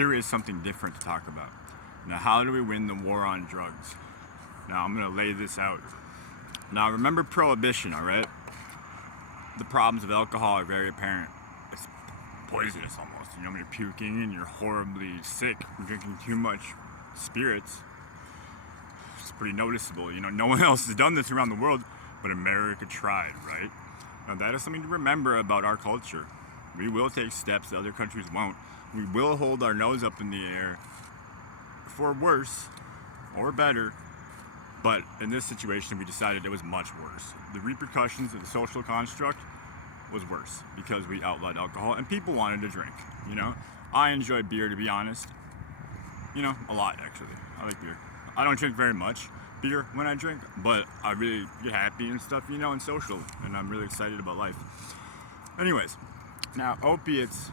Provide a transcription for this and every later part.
here is something different to talk about. Now, how do we win the war on drugs? Now, I'm going to lay this out. Now, remember Prohibition, all right? The problems of alcohol are very apparent. It's poisonous almost. You know, when you're puking and you're horribly sick from drinking too much spirits, it's pretty noticeable. You know, no one else has done this around the world, but America tried, right? Now, that is something to remember about our culture. We will take steps that other countries won't. We will hold our nose up in the air for worse or better, but in this situation we decided it was much worse. The repercussions of the social construct was worse because we outlawed alcohol and people wanted to drink. You know, I enjoy beer, to be honest. You know, a lot actually. I like beer. I don't drink very much beer when I drink, but I really get happy and stuff, you know, and social, and I'm really excited about life. Anyways, now opiates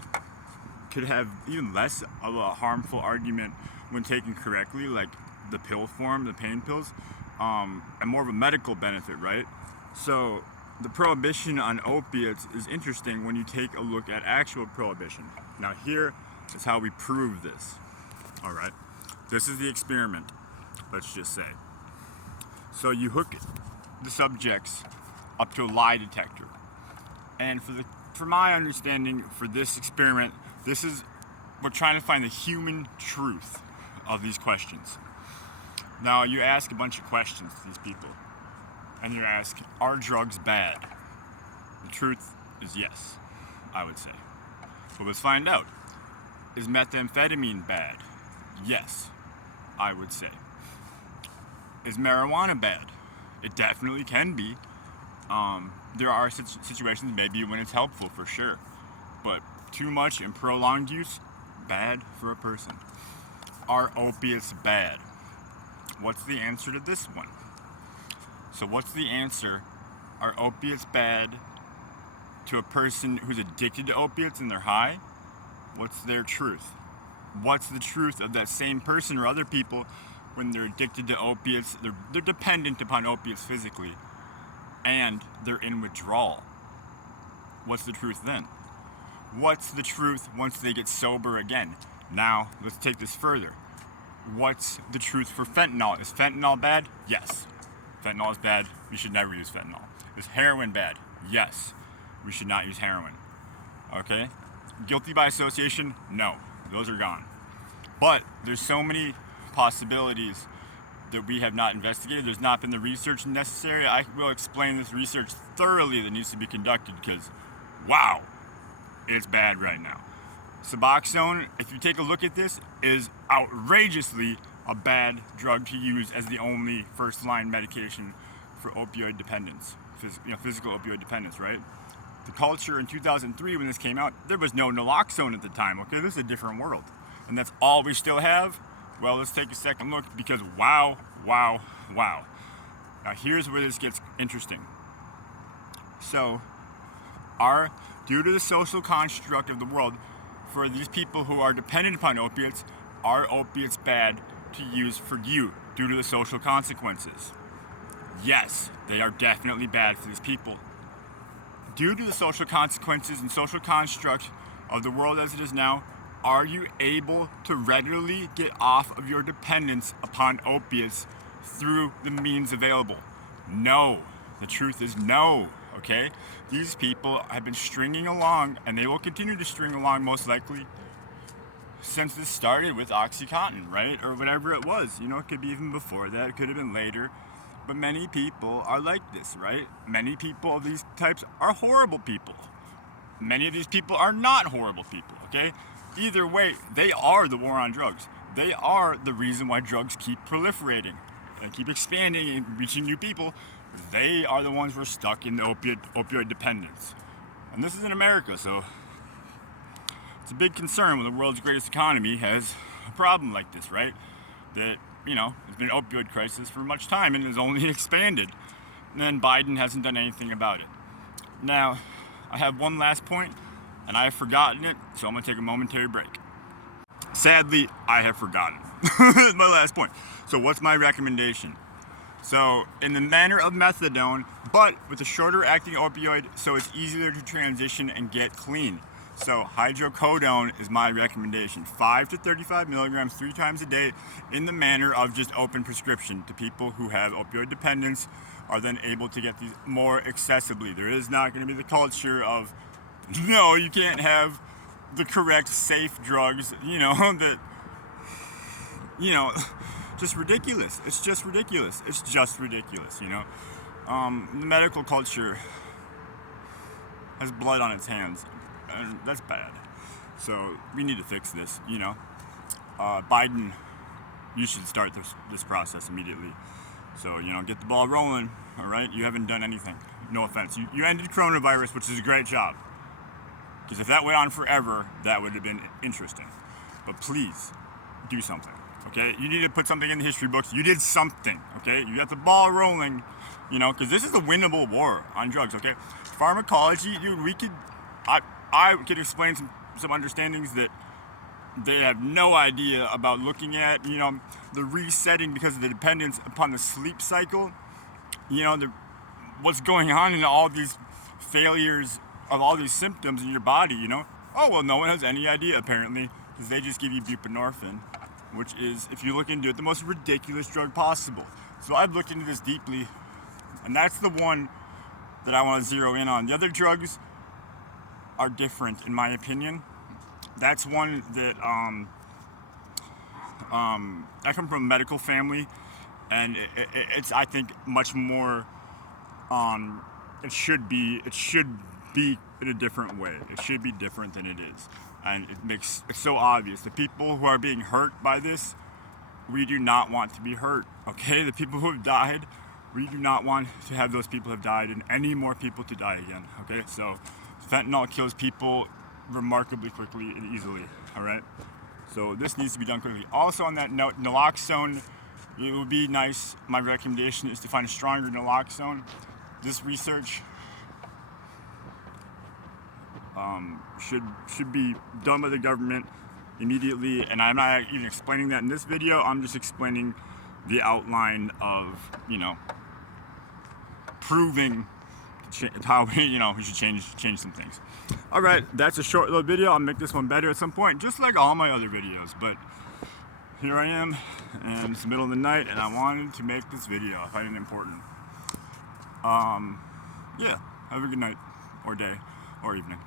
could have even less of a harmful argument when taken correctly, like the pill form, the pain pills, and more of a medical benefit, right? So the prohibition on opiates is interesting when you take a look at actual prohibition. Now here is how we prove this. All right, this is the experiment, let's just say. So you hook the subjects up to a lie detector, and for my understanding, for this experiment, we're trying to find the human truth of these questions. Now you ask a bunch of questions to these people, and you ask, are drugs bad? The truth is yes, I would say. But let's find out. Is methamphetamine bad? Yes, I would say. Is marijuana bad? It definitely can be. There are situations maybe when it's helpful, for sure. But too much and prolonged use, bad for a person. Are opiates bad? What's the answer to this one? So what's the answer? Are opiates bad to a person who's addicted to opiates and they're high? What's their truth? What's the truth of that same person or other people when they're addicted to opiates, they're dependent upon opiates physically, and they're in withdrawal? What's the truth then? What's the truth once they get sober again? Now, let's take this further. What's the truth for fentanyl? Is fentanyl bad? Yes. Fentanyl is bad. We should never use fentanyl. Is heroin bad? Yes. We should not use heroin. Okay? Guilty by association? No. Those are gone. But there's so many possibilities that we have not investigated. There's not been the research necessary. I will explain this research thoroughly that needs to be conducted because, wow, it's bad right now. Suboxone, if you take a look at this, is outrageously a bad drug to use as the only first-line medication for opioid dependence, physical opioid dependence, right? The culture in 2003 when this came out, there was no naloxone at the time, okay? This is a different world. And that's all we still have? Well, let's take a second look because wow, wow, wow. Now here's where this gets interesting. So, due to the social construct of the world, for these people who are dependent upon opiates, are opiates bad to use for you due to the social consequences? Yes, they are definitely bad for these people. Due to the social consequences and social construct of the world as it is now, are you able to readily get off of your dependence upon opiates through the means available? No. The truth is no, okay? These people have been stringing along, and they will continue to string along most likely since this started with OxyContin, right? Or whatever it was. You know, it could be even before that, it could have been later. But many people are like this, right? Many people of these types are horrible people. Many of these people are not horrible people, okay? Either way, they are the war on drugs. They are the reason why drugs keep proliferating and keep expanding and reaching new people. They are the ones who are stuck in the opioid dependence. And this is in America, so it's a big concern when the world's greatest economy has a problem like this, right? That, you know, there's been an opioid crisis for much time and has only expanded. And then Biden hasn't done anything about it. Now, I have one last point, and I have forgotten it, so I'm going to take a momentary break. Sadly, I have forgotten. That's my last point. So what's my recommendation? So, in the manner of methadone, but with a shorter acting opioid, so it's easier to transition and get clean. So hydrocodone is my recommendation. 5 to 35 milligrams 3 times a day in the manner of just open prescription to people who have opioid dependence are then able to get these more accessibly. There is not going to be the culture of, no, you can't have the correct safe drugs, that, just ridiculous. It's just ridiculous. It's just ridiculous, The medical culture has blood on its hands, and that's bad. So we need to fix this, Biden, you should start this process immediately. So, get the ball rolling, all right? You haven't done anything. No offense. You ended coronavirus, which is a great job. Because if that went on forever, that would have been interesting. But please, do something, okay? You need to put something in the history books. You did something, okay? You got the ball rolling, because this is a winnable war on drugs, okay? Pharmacology, dude, I could explain some understandings that they have no idea about looking at, the resetting because of the dependence upon the sleep cycle, what's going on in all these failures of all these symptoms in your body, Oh, well, no one has any idea, apparently, because they just give you buprenorphine, which is, if you look into it, the most ridiculous drug possible. So I've looked into this deeply, and that's the one that I want to zero in on. The other drugs are different, in my opinion. That's one that I come from a medical family, and it's I think much more. It should be in a different way. It should be different than it is, and it's so obvious. The people who are being hurt by this, we do not want to be hurt. Okay, the people who have died, we do not want to have those people have died and any more people to die again. Okay, so fentanyl kills people remarkably quickly and easily. All right, so this needs to be done quickly. Also, on that note, naloxone, it would be nice. My recommendation is to find a stronger naloxone. This research should be done by the government immediately, and I'm not even explaining that in this video. I'm just explaining the outline of proving how we should change some things. All right, that's a short little video. I'll make this one better at some point, just like all my other videos. But here I am, and it's the middle of the night, and I wanted to make this video. I find it important. Yeah, have a good night, or day, or evening.